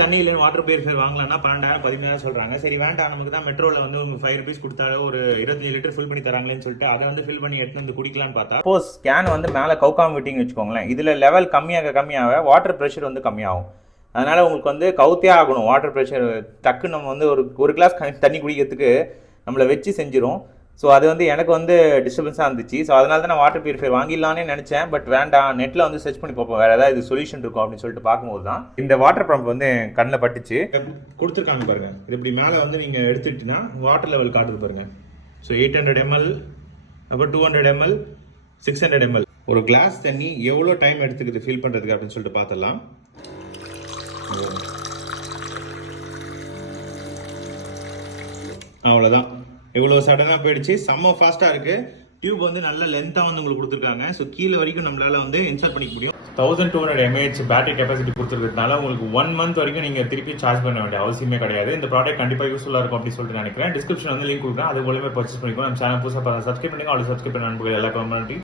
தண்ணி இல்லைன்னு water purifier வாங்கலாம்னா 12,000 17,000 சொல்றாங்க. சரி வேண்டாம், நமக்கு தான் மெட்ரோல வந்து உங்க 5 rupees கொடுத்தாலே ஒரு 25 லிட்டர் ஃபில் பண்ணி தராங்களேன்னு சொல்லிட்டு அதை வந்து ஃபில் பண்ணி எடுத்து வந்து குடிக்கலாம்னு பார்த்தா, சப்போஸ் கேன் வந்து மேலே கவுக்காம விட்டிங்கன்னு வச்சுக்கோங்களேன், இதில் லெவல் கம்மியாக வாட்டர் ப்ரெஷர் வந்து கம்மியாகும். அதனால் உங்களுக்கு வந்து கவுத்தே ஆகணும். வாட்டர் ப்ரெஷர் டக்குன்னு நம்ம வந்து ஒரு கிளாஸ் தண்ணி குடிக்கிறதுக்கு நம்மளை வச்சு செஞ்சிடும். ஸோ அது வந்து எனக்கு வந்து டிஸ்டர்பன்ஸாக இருந்துச்சு. ஸோ அதனால தான் நான் வாட்டர் பியூரிஃபையர் வாங்கிடலான்னு நினச்சேன். பட் வேண்டாம், நெட்டில் வந்து சர்ச் பண்ணி பார்ப்போம் வேறு ஏதாவது இது சொல்யூஷன் இருக்கும் அப்படின்னு சொல்லிட்டு பார்க்கும்போது தான் இந்த வாட்டர் பம்ப் வந்து கண்ணில் பட்டுச்சு. கொடுத்துருக்காங்க பாருங்க. இது இப்படி மேலே வந்து நீங்கள் எடுத்துக்கிட்டீங்கன்னா வாட்டர் லெவல் காட்டுது பாருங்க. ஸோ 800 ml, அப்புறம் 200 ml, 600 ml. ஒரு கிளாஸ் தண்ணி எவ்வளோ டைம் எடுத்துக்குது ஃபில் பண்ணுறதுக்கு அப்படின்னு சொல்லிட்டு பார்த்துடலாம். அவ்வளோதான், இவ்வளோ சடனாக போயிடுச்சு. செம்ம ஃபாஸ்ட்டாக இருக்குது. டியூப் வந்து நல்ல லென்த்தாக வந்து உங்களுக்கு கொடுத்துருக்காங்க. ஸோ கீழே வரைக்கும் நம்மளால வந்து இன்சர்ட் பண்ணிக்க முடியும். 1200 mAh பேட்டரி கெப்பாசிட்டி கொடுத்துருக்கிறதுனால உங்களுக்கு 1 month வரைக்கும் நீங்கள் திருப்பி சார்ஜ் பண்ண வேண்டிய அவசியமே கிடையாது. இந்த ப்ராடக்ட் கண்டிப்பாக யூஸ்ஃபுல்லாக இருக்கும் அப்படின்னு சொல்லிட்டு நினைக்கிறேன். டிஸ்கிரிப்ஷன் வந்து லிங்க் கொடுக்குறேன், அது மூலமே பர்ச்சேஸ் பண்ணிக்கோ. நம்ம சேனல் புதுசாக சப்ஸ்கிரைப் பண்ணுங்க. அவ்வளோ சப்ஸ்கிரைப் பண்ண நண்பர்கள் எல்லா கமெண்ட்